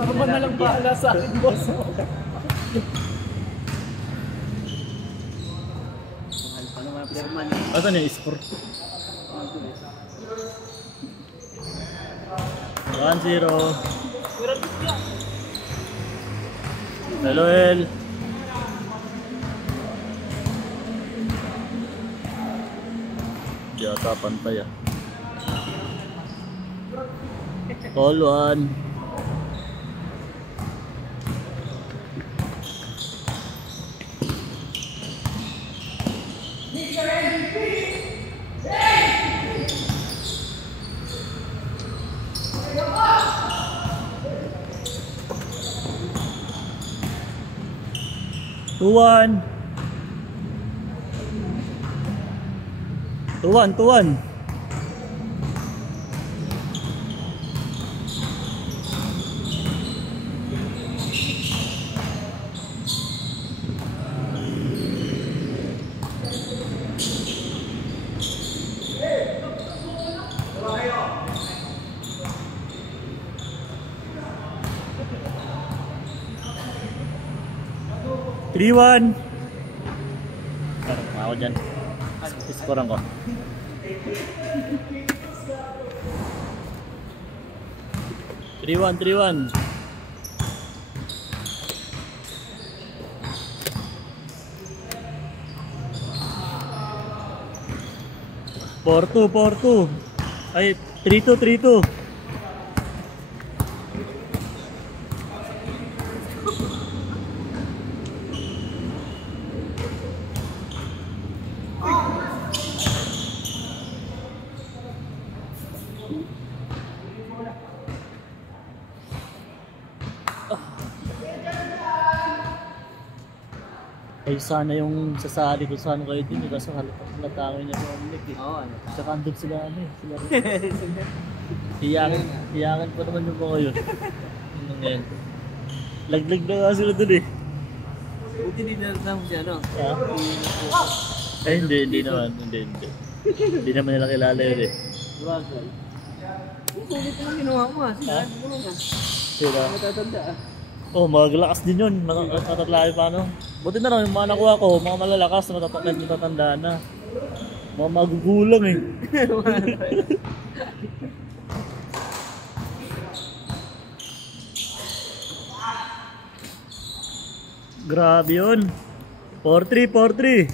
Ako na lang bahala sa akin, boss. Asan yung score? 1-0. Hello, El. Di ata pantay ah. Call 1. Tuan. 3-1. Ako dyan. Iskoran ko. Three-one. 4-2. Ay, 3-2. Ay sana yung sasali ko sana kayo din, kasi natangoy niya sa Omnic eh. Oo, ano? Tsaka andun sila ano eh. Hiyakan pa naman yung mga yun. Ano ngayon? Laglag na nga sila dun eh. Buti din na siya, no? Ay hindi naman. Hindi naman nila kilala yun eh. Bagay. Sulit naman ginawa mo ah. Sila? Matatanda ah. Oh, maglakas din yun. Matatlaki pa ano. Buti na lang yung mga nakuha ko, mga malalakas na matatanda na. Mga magugulang eh. Grabe yun. 4-3.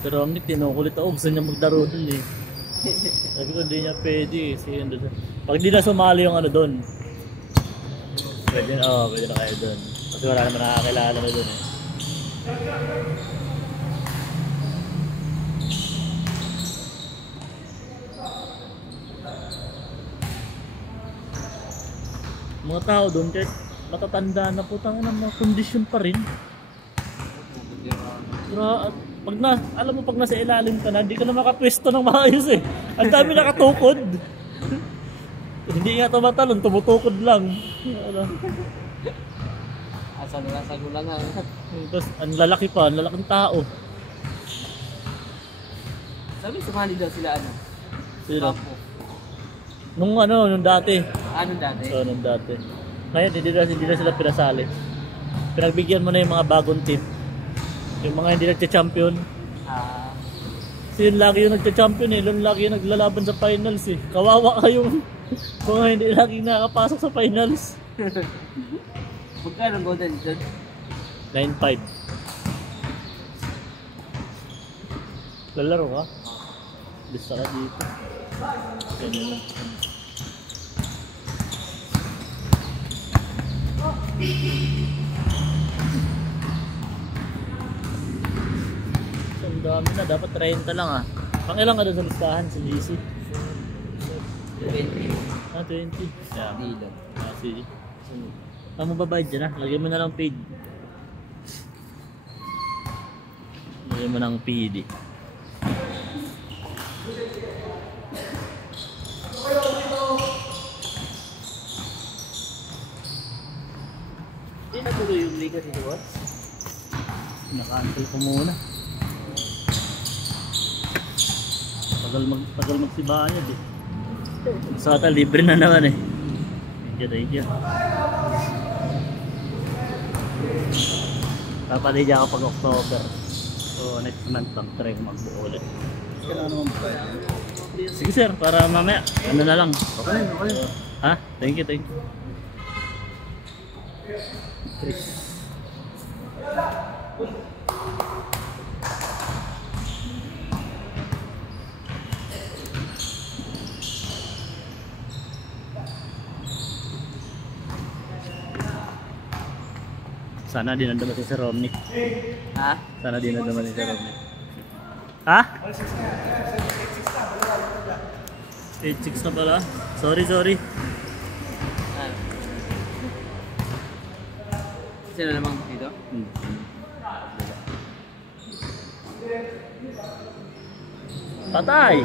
Pero ang tinukulit ako, gusto niya magdaro dun eh. Sabi ko hindi niya pwede eh. Pag di na sumali yung ano dun, pwede na kayo dun. Kasi wala naman nakakilala na dun eh. Mga tao dun kahit matatanda na putang na mga kondisyon pa rin. Alam mo pag nasa ilalim ka na, hindi ka na makapwesto ng maayos eh. Ang dami nakatukod. Hindi nga tumatalon, tumutukod lang. Asa nila sa gulangan. Tapos ang lalaki pa, ang lalaking tao. Sabi sumali daw sila ano? Sino? Nung dati. Anong dati? So, nung dati. Ngayon, hindi na sila pinasali. Pinagbigyan mo na yung mga bagong team. Yung mga hindi nagcha-champion. Kasi yun lagi yung nagcha-champion eh. Yun lagi yung naglalaban sa finals eh. Kawawa kayong mga hindi lagi nakapasok sa finals. Magkano ang golden dyan? 9-5. Lalaro ka? Bista ka dito. Ganyan lang. Ang dami na, dapat 30 lang ah. Pang ilang ka doon sa listahan sa GC? 20. 20. Yeah. Dilo. Sige. Ang mababayad dyan ah, lagyan mo na lang paid. Lagyan mo ng PD. Hindi na tuloy yung liga dito ba? Naka-cancel ko muna. Tagal magsibayad eh. So ata libre na naman eh. Thank you. Papaligya ako pag October. So next month lang try ko magbuo ulit. Kailangan naman ba yan? Sige sir, para mamaya ano na lang. Okay. Ha? Thank you. Chris. Sana din nandaman si Sir Romnick. Ha? Sana din nandaman si Sir Romnick. Ha? 8-6 na pala. Sorry. Sino namang dito? Patay!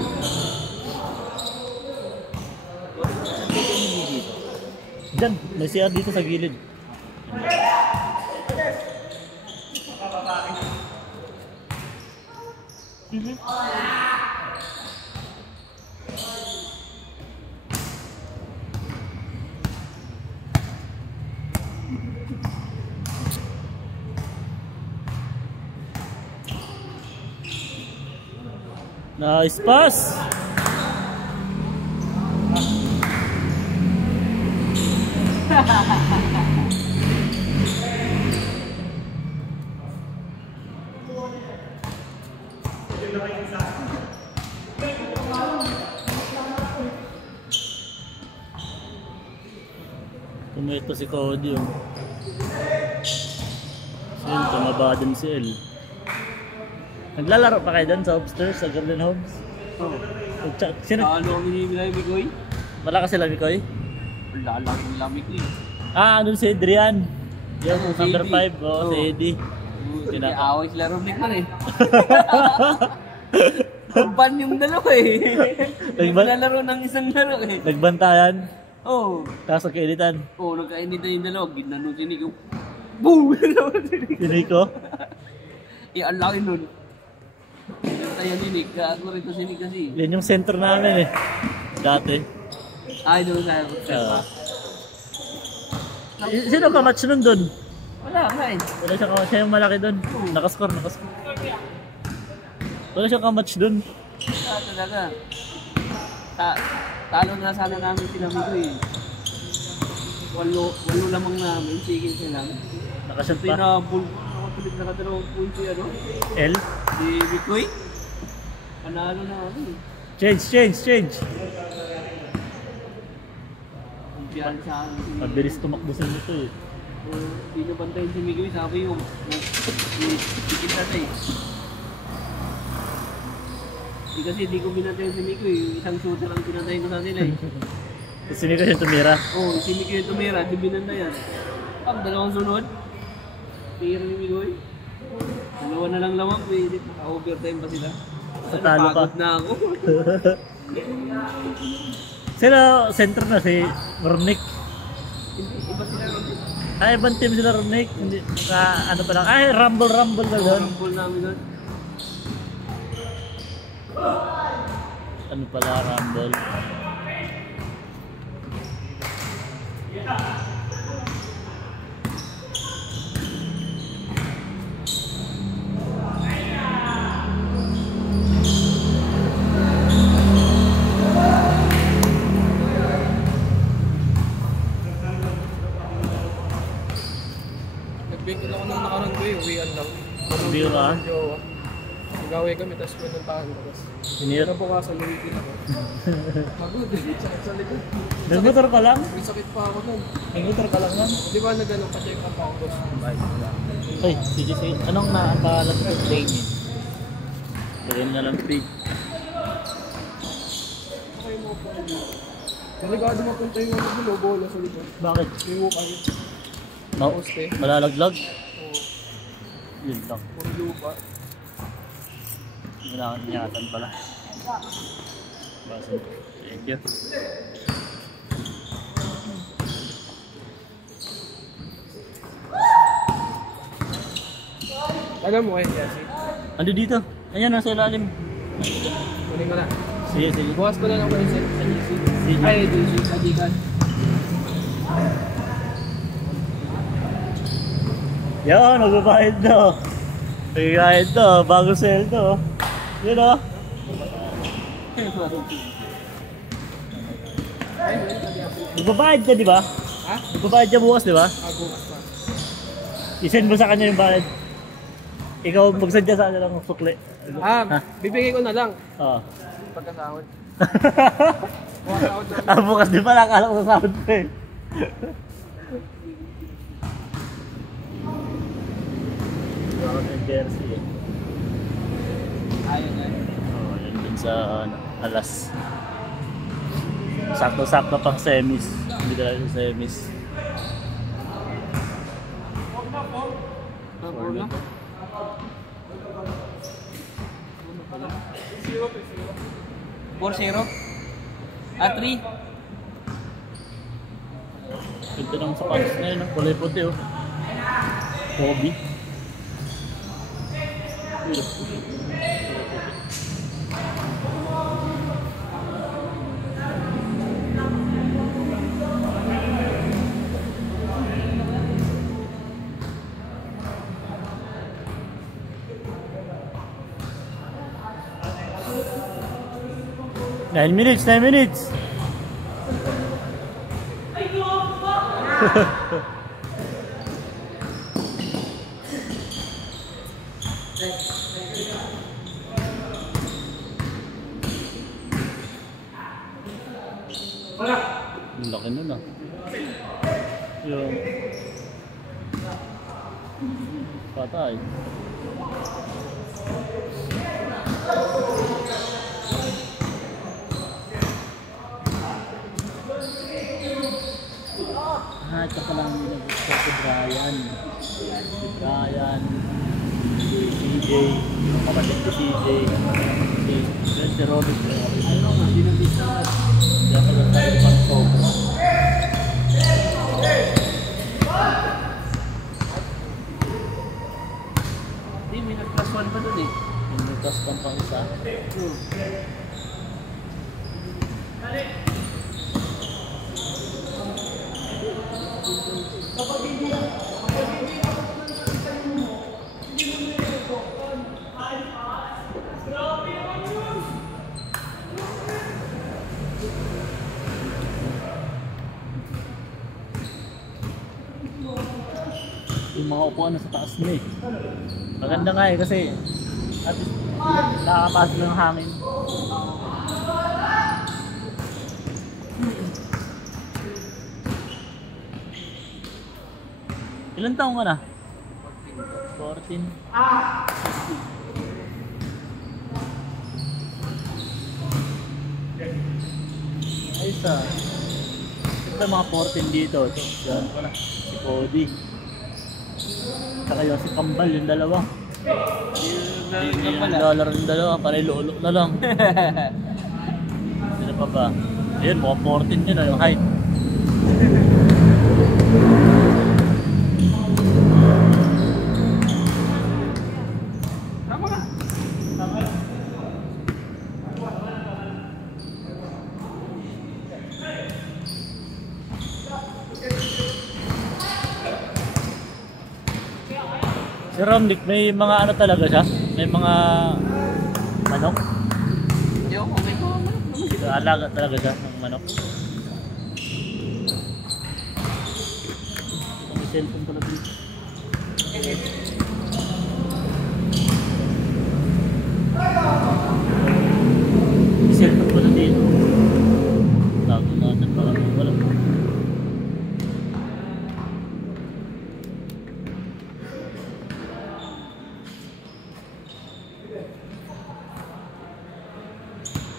Diyan, may CR dito sa gilid. Nice pass! Tumito si Cody yun. So yun, tumaba din si El. Naglalaro pa kayo doon sa upstairs sa Garden Homes? Oo. Sino? Ano ang hinibilay, Mikoy? Malakas sila, Mikoy? Wala lang yung lamig ko eh. Andun si Adrian. Yung Si number Eddie. 5, si Eddie. Tinapa. Away sila Romnick na eh. Ban yung dalawa eh. Naglalaro ng isang laro eh. Nagbantayan, Oo. tapos nagkainitan. Oo, nagkainit na yung dalawa. Ginano si Nico. Boom! Si Nico. Ang laki nun. Tayo ni Nick. Ako rin to si Nick kasi. Yan yung center namin eh. Dati. Ay, doon sa Sino ka match nun doon? wala eh. Wala siyang siya yung malaki doon. Nakascore. Wala siyang kamatch doon. Wala talaga. Talo na sana namin sila Miko eh. Walo lamang namin. Sige sila. Nakashot pa. Pinabul. Nakatulit na kadalawang punto ano. L. Si Mikoy. Panalo na ako eh. Change. Biyan sa akin. Mabilis tumakbo sa nito eh. Hindi nyo bantayin si Mikoy. Sabi yung dikit na tayo. Kasi di ko binantayin si Mikoy. Isang shooter ang binantayin ko sa nila eh. Tapos sino ka yung tumira? Oo, si Mikoy yung tumira. Di binantayan. Ang dalawang sunod. Tira ni Mikoy. Dalawa na lang lamang. Pwede. Naka-overtime pa sila. Natalo pa. Napagod na ako. Sino center na si Romnick? Iba sila ron. Ay, ibang team sila Romnick. Hindi, ano pa lang. Ay, rumble na doon. Rumble namin doon. Ano pala rumble? Nagbigil ako nung nakarang ko eh, uwian lang. Bira. Nag-away kami, tapos pinuntahan ko. Tapos Sinir. nabukasan, lumipin ako. Pagod eh, sakit sa likod. Nag-motor ka lang? May sakit pa ako nun. Nag-motor ka lang nun? Di ba nag-ano pa check up ako? Ay, sige. Anong naapalat ko play niya? Lagyan na lang speed. Okay mo po. Delikado mapunta yung ano mo, bola sa likod. Bakit? May walk kayo. Poste. Malalaglag? Oo. Yun lang. Puro lupa. Wala kang ingatan pala. Basta. Thank you. Alam mo kayo, Jesse? Ando dito. Ayan, nasa ilalim. Kunin ko na. Sige. Bukas ko na lang ko sa GC. Sige. Ay, DJ Kadikan. Yan, nagbabayad na. Nagbabayad na, bago sale to. Yun o. Nagbabayad ka, di ba? Ha? Nagbabayad ka bukas, di ba? Bukas pa. I-send mo sa kanya yung bayad. Ikaw magsadya sa kanya ng sukli. Ha? Bibigay ko na lang. Oo. Pagkasahod. Pagkasahod lang. Bukas di ba nakakala ko sa sahod ko eh. Bakit yung jersey eh. Ayun, ayun. Oo, yun dun sa alas. Sakto-sakto pang semis. Hindi talaga sa semis. Forma. 4-0. 3. Ganda ng sapatos na yun, no? Kulay puti oh. Kobe. Nine minutes. Ang laki nun ah. Yung patay. Ito pa lang yung si Brian. Si Brian. Si CJ. Kapatid ko CJ. Si Robert. Ano nga, hindi na bisa. Kaya pala tayo pang sobra. Hindi, may nag-plus 1 pa dun eh. Yung nagtas pang isa. Yung mga upuan na sa taas na eh. Maganda nga eh kasi at least nakakapasok ng hangin. Ilan taong ka na? 14. Ayos ah. Ito mga 14 dito. Yan pala. Si Cody. Saka yung si Kambal, yung dalawa. Yung lalaro yung dalawa, parang lolo na lang. Sino pa ba? Ayun, mga 14 yun, yung height. Tama ka. Si Romnick, may mga ano talaga siya? May mga manok? Hindi ako, may mga manok naman siya. Alaga talaga siya ng manok. May cellphone pala dito. May cellphone pala dito. Tago natin para wala.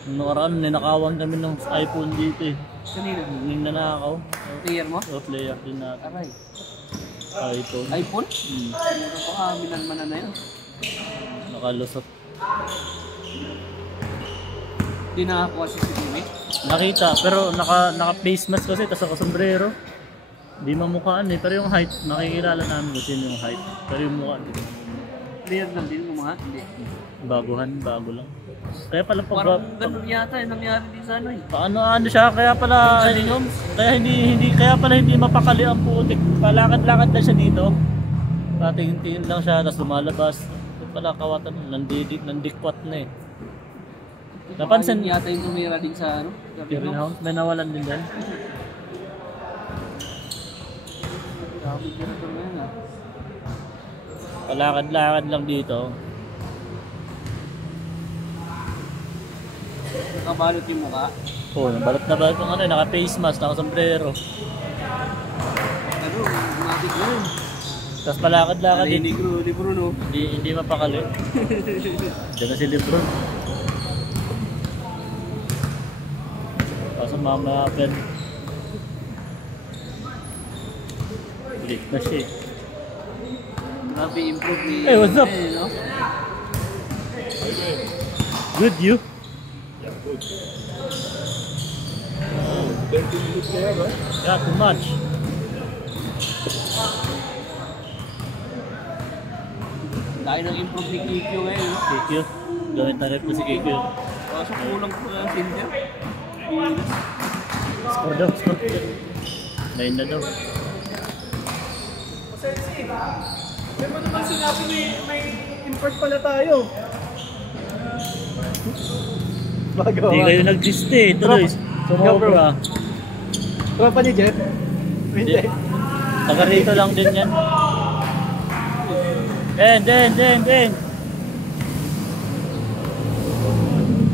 Nung nakaraan, ninakawan kami ng iPhone dito eh. Kanina. Yung nanakaw. Player mo? O player din natin. Aray. iPhone. iPhone? Hmm. Meron pa ka, minanmanan na yun. Nakalusot. Hindi nakakuha si CCTV. Nakita, pero naka face mask kasi, tas naka-sombrero. Hindi mamukhaan eh, pero yung height, nakikilala namin kung sino yung height. Pero yung mukha, Player lang din, mga nga, hindi. Bago lang. Kaya pala pag Parang ganun yata yung nangyari din sa ano eh. ano siya, kaya pala kaya pala hindi mapakali ang putik. Palakad-lakad na siya dito. Patingin-tingin lang siya, tapos lumalabas. Ito pala kawatan, nandikwat na eh. Napansin Ayun yata yung tumira din sa ano. Sa Kevin Vietnam. House, may nawalan din din. Sabi ko na ito ngayon ah. Palakad-lakad lang dito. Nakabalot yung mukha. Oh, nabalot na balot ng ano, naka-face mask, naka-sombrero. Ano, matik na yun. Tapos palakad-lakad din. Ni Bruno. Hindi mapakali. Diyan na si Lebron. Kaso mama Ben. Late na siya eh. Grabe improve ni... Hey, what's up? No? Good you? 30 minutes na yan, ha? Yeah, too much. Laki ng improve ni Kikyo ngayon. No? KQ. Gamit na rin po si KQ. Kaso kulang po na Cinder. Score daw, score. 9 na daw. May mo naman sinabi may import pala tayo. Bago. Hindi kayo nag-list eh. Tuloy. Sumobra. Tropa ni Jeff? Hindi. Taga rito lang din yan. Den.